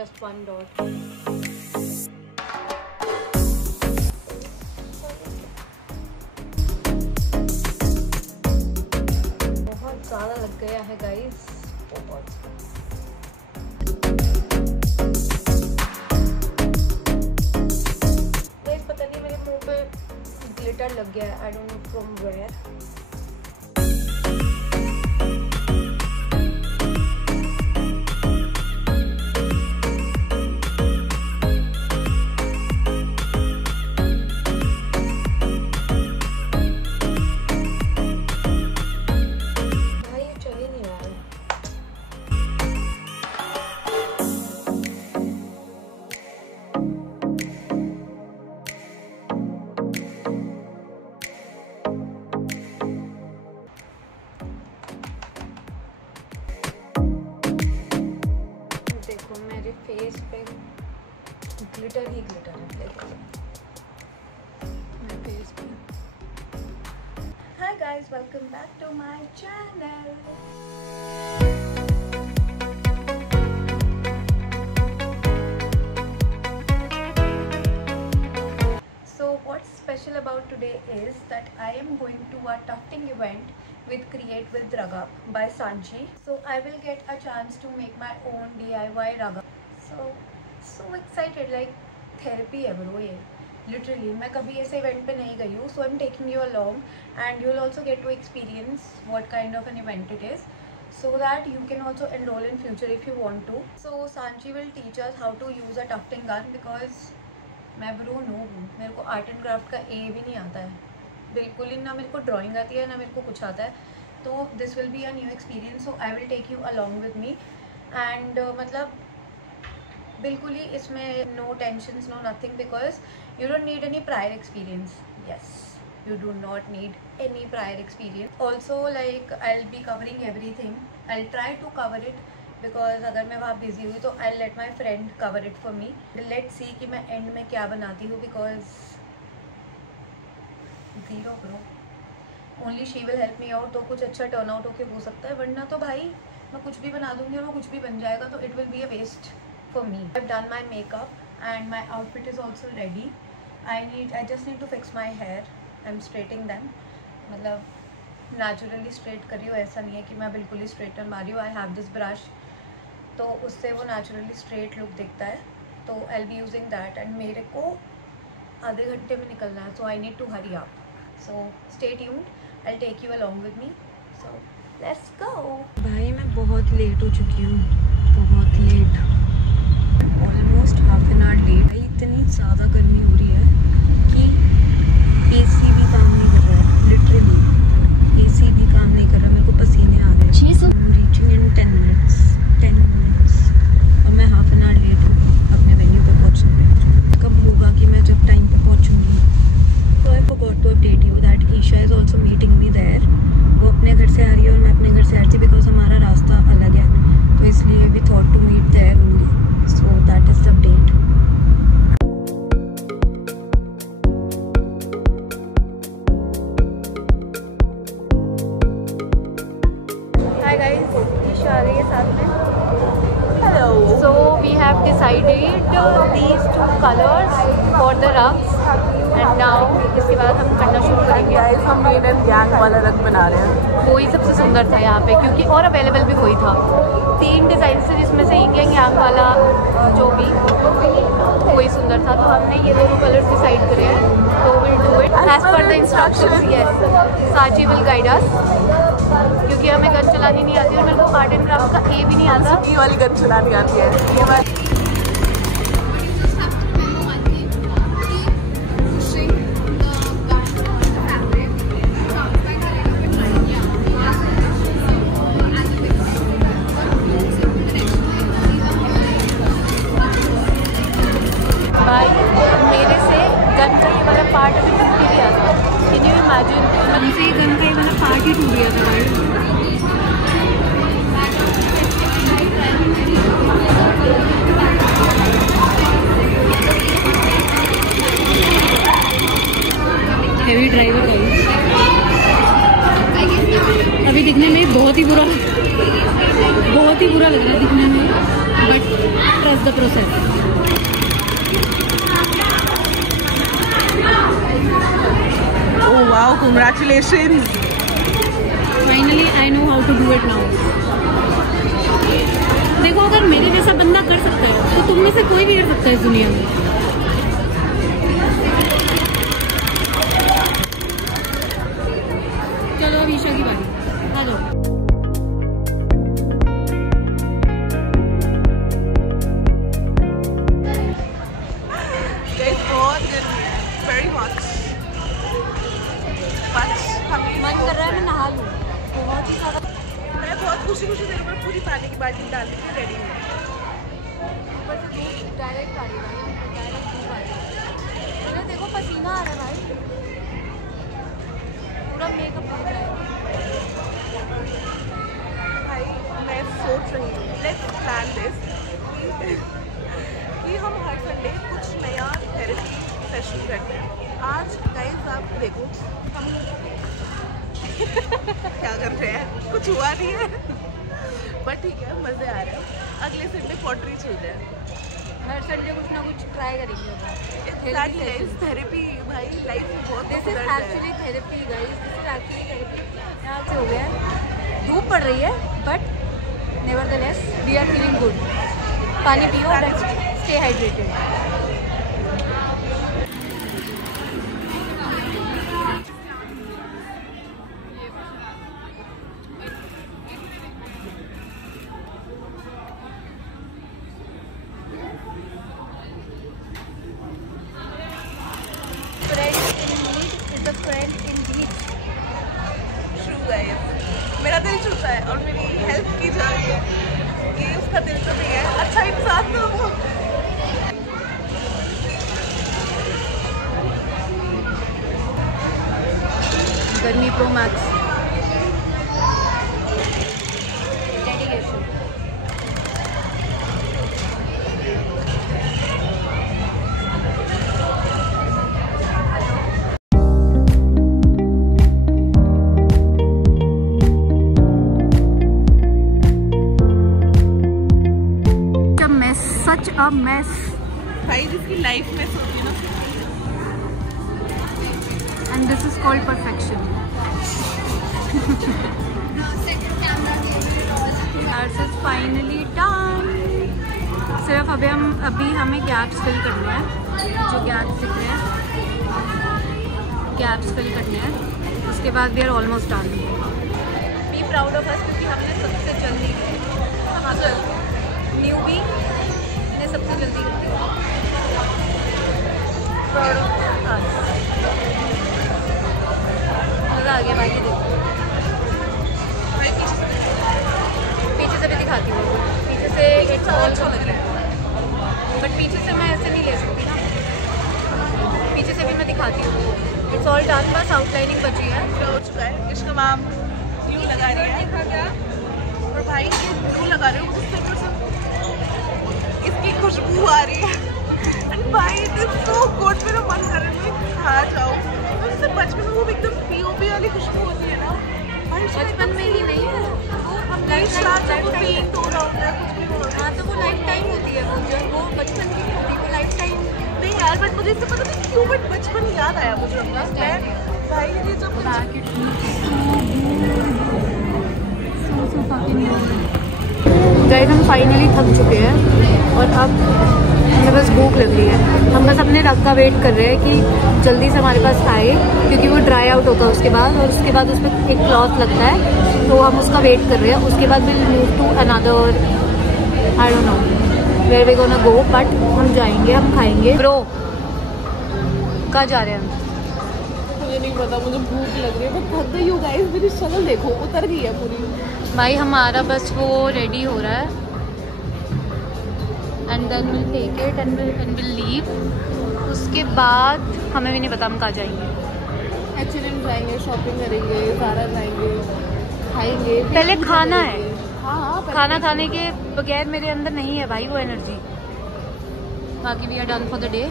just one dot. बहुत ज़्यादा लग गया है गाइस, बहुत। गाइस पता नहीं मेरे मुंह पे ग्लिटर लग गया है, I don't know from where. मेरे फेस पे ग्लिटर ही ग्लिटर है, देखो मेरे फेस पे। Hi guys, welcome back to my channel. So what's special about today is that I am going to a tufting event with Create with Raghav by Sanchi. So I will get a chance to make my own DIY ragab. So excited, like therapy है bro ये literally. मैं कभी ऐसे event पे नहीं गई हूँ, so I'm taking you along and you'll also get to experience what kind of an event it is, so that you can also enroll in future if you want to. So Sanchi will teach us how to use a tufting gun because मैं bro no हूँ, मेरे को art and craft का ए भी नहीं आता है बिल्कुल ही, ना मेरे को ड्राइंग आती है ना मेरे को कुछ आता है। तो this will be a new experience, so I will take you along with me and मतलब बिल्कुल ही इसमें no tensions, no nothing, because you don't need any prior experience. Yes, you do not need any prior experience. Also like I'll be covering everything. I'll try to cover it because अगर मैं वहाँ busy हुई तो I'll let my friend cover it for me. Let's see कि मैं end में क्या बनाती हूँ because zero bro. Only she will help me out. तो कुछ अच्छा turn out होके हो सकता है, वरना तो भाई मैं कुछ भी बना दूँगी और वो कुछ भी बन जाएगा तो it will be a waste for me. I've done my makeup and my outfit is also ready. I just need to fix my hair. I'm straightening them. मतलब naturally straight कर रही हूँ, ऐसा नहीं है कि मैं बिल्कुल ही straightener मार रही हूँ. I have this brush, तो उससे वो naturally straight look दिखता है. तो I'll be using that and मेरे को आधे घंटे में निकलना है, so I need to hurry up. So stay tuned. I'll take you along with me. So let's go. भाई मैं बहुत लेट हो चुकी हूँ, बहुत late, almost half an hour late. भाई इतनी ज़्यादा गर्मी हो रही है कि AC भी काम नहीं कर रहा है, लिटरली AC भी काम नहीं कर रहा. मेरे को पसीने आ रहे हैं. रीचिंग इन 10 मिनट्स और मैं हाफ एन आवर लेट हूँ अपने वेन्यू पे पहुँचने में. कब होगा कि मैं जब टाइम पे पहुँचूँगी. तो I forgot to update you that Isha is also meeting me there. वो अपने घर से आ रही है और मैं अपने घर से आ रही थी बिकॉज हमारा रास्ता अलग है, तो इसलिए we thought to meet there only. So that is the update. So we have decided these two colors for the rugs and now इसके बाद हम करना शुरू करेंगे. Guys, हम मेन एंड गैंग वाला रग बना रहे हैं. वही सबसे सुंदर था यहाँ पे, क्योंकि और अवेलेबल भी वही था. 3 डिज़ाइन से जिसमें से इंग एंड यांग वाला जो भी वही सुंदर था. तो हमने ये दोनों कलर्स डिसाइड करे हैं, तो will do it as per the instructions. Yes, Sachi will guide us, क्योंकि हमें गन चलानी नहीं आती और मेरे को आर्ट एंड क्राफ्ट का ए भी नहीं आता. ये वाली गन चलानी आती है. ये वाली भाई मेरे से गन का ये वाला पार्ट अभी टूट ही गया था. Can you imagine? मतलब से गन का ये वाला पार्ट ही टूट गया था भाई. हेवी ड्राइवर अभी दिखने में बहुत ही बुरा लग रहा है दिखने में. but trust the process. Oh wow, congratulations. Finally I know how to do it now. देखो अगर मेरे जैसा बंदा कर सकता है तो तुम में से कोई भी कर सकता है इस दुनिया में. चलो ईशा की बारी, आ जाओ. मन कर रहा है मैं नहा लूं. बहुत ही ज्यादा. मैं बहुत खुशी तेरे पर पूरी पानी की बाल्टी डालने के रेडी हूँ. बट धूप डायरेक्ट आ रही है, डायरेक्ट धूप आ रही है. मेरा देखो पसीना आ रहा है भाई, पूरा मेकअप हो रहा है. भाई मैं सोच रही हूँ लेट्स प्लान दिस कि हम हर संडे कुछ नया थेरेपी सेशन करते हैं. आज गाइस आप देखो हम क्या कर रहे हैं, कुछ हुआ नहीं है बट ठीक है, मज़े आ रहे हैं. अगले संडे पॉटरी चलते हैं. हर संडे कुछ ना कुछ ट्राई करेंगे. थेरेपी भाई लाइफ में बहुत this is actually therapy guys, this is actually therapy. यहाँ से हो गया है, धूप पड़ रही है but nevertheless we are feeling good. पानी पियो एंड स्टे हाइड्रेटेड. मेरा दिल छूता है और मेरी हेल्प की जा रही है कि उसका दिल तो नहीं है, अच्छा इंसान तो वो. गर्मी pro max dedication. Such a mess. भाई जिसकी लाइफ में सोचिए ना. And this is called perfection. Ours is finally done. सिर्फ अभी हमें गैप्स फिल करने हैं, जो गैप्स दिख रहे हैं गैप्स फिल करने हैं. उसके बाद we are almost done. Be proud of us क्योंकि हमने सबसे जल्दी न्यूबी सबसे जल्दी करती है. मज़ा आ गया भाई. देखो पीछे से भी दिखाती हूँ. पीछे से इट्स ऑल अच्छा लग रहा है बट पीछे से मैं ऐसे नहीं ले सकती ना. पीछे से भी मैं दिखाती हूँ. इट्स ऑल डन, बस आउटलाइनिंग बची है. हो चुका है. इसका मैम ग्लू लगा रही है और भाई ये ग्लू लगा रहे हो उससे इसकी खुशबू आ रही है. एंड भाई इट इज सो गुड. मेरा मन कर रहा है मैं खा जाऊँ. उससे बचपन में वो एकदम पीओपी वाली खुशबू होती है ना भाई. बचपन में ही नहीं है वो, हम लाइफ पेंट हो रहा होता है कुछ भी हो रहा है. हाँ तो वो लाइफ टाइम होती है. वो बचपन की होती है, वो लाइफ टाइम नहीं यार. बट मुझे इससे पता नहीं क्यों बट बचपन याद आया मुझे अपना. मैं भाई ये जब गाइस हम फाइनली थक चुके हैं और अब हमें बस भूख लग रही है. हम बस अपने रग का वेट कर रहे हैं कि जल्दी से हमारे पास आए क्योंकि वो ड्राई आउट होता है उसके बाद, और उसके बाद उस पर एक क्लॉथ लगता है तो हम उसका वेट कर रहे हैं. उसके बाद will move to another I don't know where we gonna go, but हम जाएंगे, हम खाएंगे. ब्रो कहाँ जा रहे हैं हम? मुझे नहीं पता, मुझे भूख लग रही है. मैं थक गई हूँ गाइस. मेरी शक्ल देखो उतर गई है पूरी. भाई हमारा बस वो रेडी हो रहा है and then will take it and will leave. उसके बाद हमें भी नहीं पता हम कहाँ जाएंगे. H&M जाएंगे, शॉपिंग करेंगे, ज़ारा जाएंगे, खाएंगे. पहले खाना है. हाँ खाना खाने के बगैर मेरे अंदर नहीं है भाई वो एनर्जी. बाकी we are done for the day.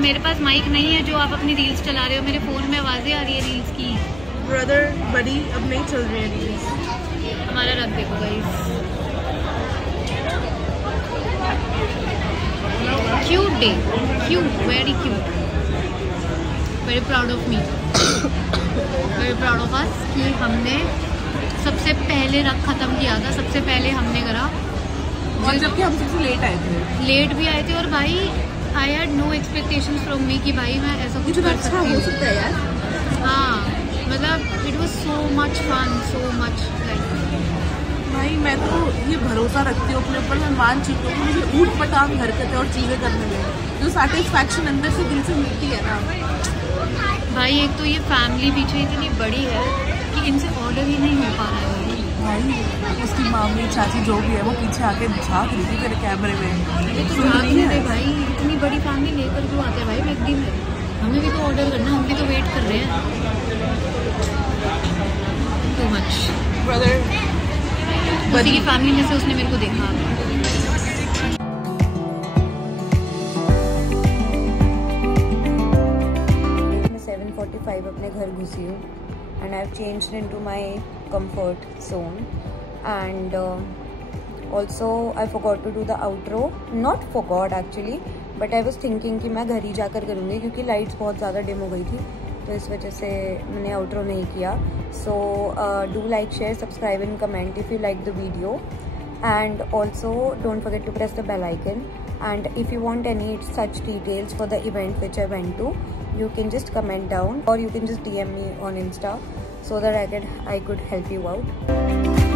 मेरे पास माइक नहीं है जो आप अपनी रील्स चला रहे हो, मेरे फ़ोन में आवाज़ें आ रही है रील्स की। ब्रदर बड़ी अब नहीं चल रही है रील्स। हमारा रख देखो guys, cute day, cute, very cute, very proud of me, very proud of us कि हमने सबसे पहले रख ख़त्म किया था, सबसे पहले हमने करा, और जबकि हम सबसे लेट आए थे। लेट भी आए थे। और भाई I had no expectation from me कि भाई मैं ऐसा कुछ कर सकती हूँ। हो सकता है यार। हाँ मतलब it was so much fun, so much like. भाई मैं तो ये भरोसा रखती हूँ अपने ऊपर, मैं मान चुकी हूँ कि मुझे ऊट पटांग हरकतें और चीज़ें करने में जो सेटिस्फैक्शन अंदर से दिल से मिलती है ना। भाई एक तो ये फैमिली पीछे इतनी बड़ी है कि इनसे ऑर्डर ही नहीं हो पा रहा है। भाई उसकी मामी चाची जो भी है वो पीछे आके झाँक रही थी तेरे कैमरे में। भाई इतनी बड़ी फैमिली लेकर जो आते हैं भाई एक दिन हमें भी तो ऑर्डर करना, हम भी तो वेट कर रहे हैं। टू मच ब्रदर उसी की फैमिली में से उसने मेरे को देखा। मैं 7:45 अपने घर घुसी हूँ and I've changed into my comfort zone and also I forgot to do the outro, not forgot actually but I was thinking कि मैं घर ही जाकर करूँगी क्योंकि लाइट्स बहुत ज़्यादा डिम हो गई थी तो इस वजह से मैंने आउट्रो नहीं किया। So do like, share, subscribe and comment if you like the video and also don't forget to press the bell icon and if you want any such details for the event which I went to, you can just comment down or you can just DM me on Insta so that I could help you out.